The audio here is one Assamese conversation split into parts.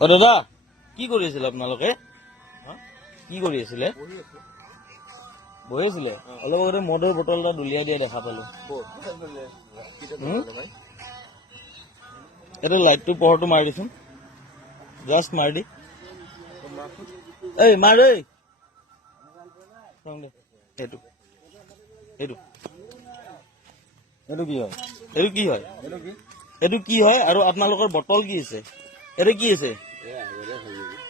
অ দাদা কি কৰি আছিলে আপোনালোকে কি কৰি আছিলে বহি আছিলে অলপ আগতে মদৰ বটল এটা দলিয়াই দিয়া দেখা পালো এইটো লাইটটো পোহৰটো মাৰি দিচোন জাষ্ট মাৰি দি এই মাৰ এই এইটো এইটো এইটো কি হয় এইটো কি হয় এইটো কি হয় আৰু আপোনালোকৰ বটল কি আছে এইটো কি আছে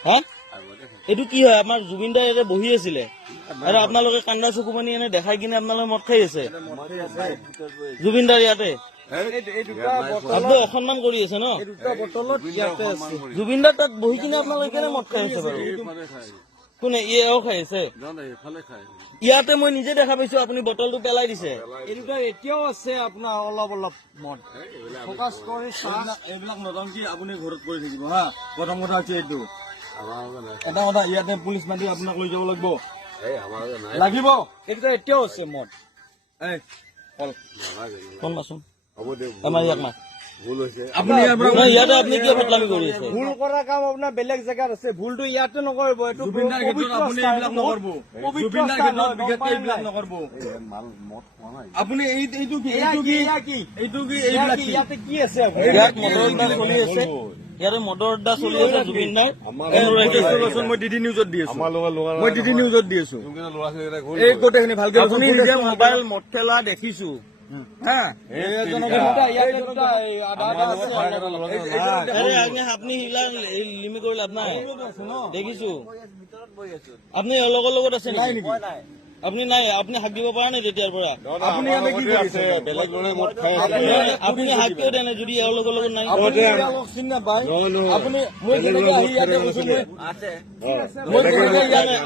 হা এইটো কি হয় আমাৰ জুবিন দাই ইয়াতে বহি আছিলে আৰু আপোনালোকে কান্দা চকু পানী এনে দেখাই কিনে আপোনালোকে মদ খাই আছে জুবিন দাৰ ইয়াতে আপুনি অসন্মান কৰি আছে ন জুবিন দাৰ তাত বহি কিনে আপোনালোকে কেনে মদ খাই আছে বাৰু কোনে এও খাই আছে ইয়াতে মই নিজে দেখা পাইছো আপুনি বটলটো পেলাই দিছে এতিয়াও আছে আপোনাৰ অলপ অলপ মদ ফকাচ কৰি এইবিলাক নজংকি আপুনি ঘৰত কৰি থাকিব হা প্ৰথম কথা হৈছে এইটো এটা কথা ইয়াতে পুলিচ মাতি আপোনাক লৈ যাব লাগিব এইটো এতিয়াও আছে মদ ফোন মাচোন আমাৰ ইয়াক মা আপুনি ইয়াতে আপুনি কিয় ফটলামি কৰি আছে ভুল কৰা কাম আপোনাৰ বেলেগ জেগাত আছে ভুলটো ইয়াতে নকৰিব এইটো জুবিনদাৰ ক্ষেত্ৰত আপুনি এইবিলাক নকৰিব জুবিনদাৰ ক্ষেত্ৰত বিশেষকৈ এইবিলাক নকৰিব আপুনি এইটো কি এইবিলাক ইয়াতে কি আছে ইয়াত মদৰ আড্ডা চলি আছে ইয়াতে মদৰ আড্ডা চলি আছে জুবিন দাৰ মই ডিডি নিউজত দি আছো এই গোটেইখিনি ভালকে আপুনি নিজে মোবাইল মদ খেলা দেখিছো আপনি হিলা লিমি কৰি লাভ নাই দেখিছো আপনি লগৰ লগত আছে নেকি আপুনি নাই আপুনি হাক দিব পৰা নাই তেতিয়াৰ পৰা আপুনি হাক কিয় দিয়া নাই যদি এওঁৰ লগৰ লগত নাই চিনি নাপায় আপুনি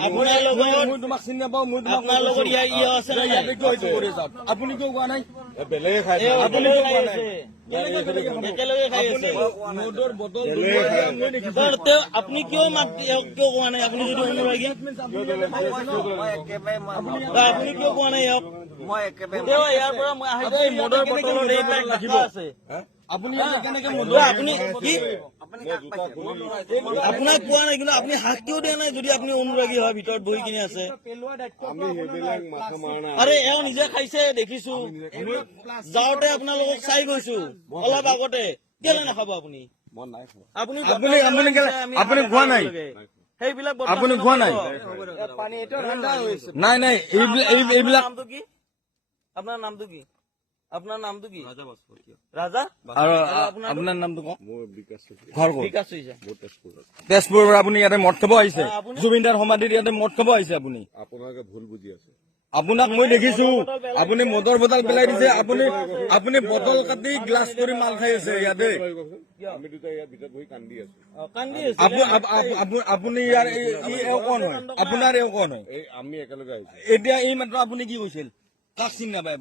আপোনাৰ লগত তোমাক চিনি নাপাওঁ মই আপোনাৰ লগত আছে আপুনি কিয় কোৱা নাই আপুনি একেলগে খাই আছে মদৰ বটল আপুনি কিয় মাত কিয় কোৱা নাই আপুনি যদি অনুৰাগী আপুনি কিয় কোৱা নাই ইয়াৰ পৰা মই আহি মদৰ বটলৰ ৰাখিব আছে আপুনি কেনেকে আপুনি কি আপোনাক কোৱা নাই কিন্তু আপুনি হাত কিয় দিয়া নাই যদি আপুনি অনুৰাগী হয় ভিতৰত বহি কিনে আছে আৰে এওঁ নিজে খাইছে দেখিছো যাওঁতে আপোনালোকক চাই গৈছো অলপ আগতে কেলে নাখাব আপুনি আপুনি খোৱা নাই সেইবিলাক আপুনি খোৱা নাই নাই নাই এইবিলাক আপোনাৰ নামটো কি আপোনাৰ নামটো কি ৰাজা আৰু আপোনাৰ নামটো কওক বিকাশ তেজপুৰ তেজপুৰৰ আপুনি ইয়াতে মদ খাব আহিছে জুবিনদাৰ সমাধিত ইয়াতে মদ খাব আহিছে আপুনি আপোনালোকে ভুল বুজি আছে আপোনাক মই দেখিছো আপুনি মদৰ বটল পেলাই দিছে আপুনি বটল কাটি গ্লাছ কৰি মাল খাই আছে ইয়াতে আমি দুটা ইয়াৰ ভিতৰত বহি কান্দি আছো আপুনি ইয়াৰ এওঁ কোন হয় আপোনাৰ এওঁ কোন হয় আমি একেলগে আহিছো এতিয়া এই মাত্ৰ আপুনি কি কৈছিল কাক চিনি নাপায়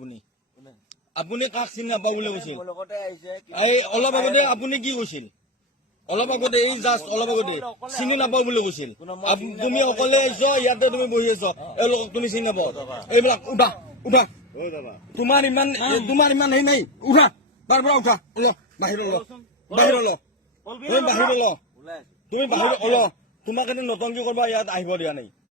আপুনি কাক চিনি নাপায় বুলি কৈছিল এই অলপ আগতে আপুনি কি কৈছিল অলপ আগতে এই জাষ্ট অলপ আগতে চিনি নাপাওঁ বুলি কৈছিল তুমি অকলে আহিছ ইয়াতে তুমি বহি আছ এওঁলোকক তুমি চিনি নাপাওঁ এইবিলাক উঠা তোমাৰ ইমান হেৰি নাই উঠা তাৰ পৰা উঠা বাহিৰ তুমি বাহিৰ তোমাক এদিন নতংকি কৰবা ইয়াত আহিব দিয়া নাই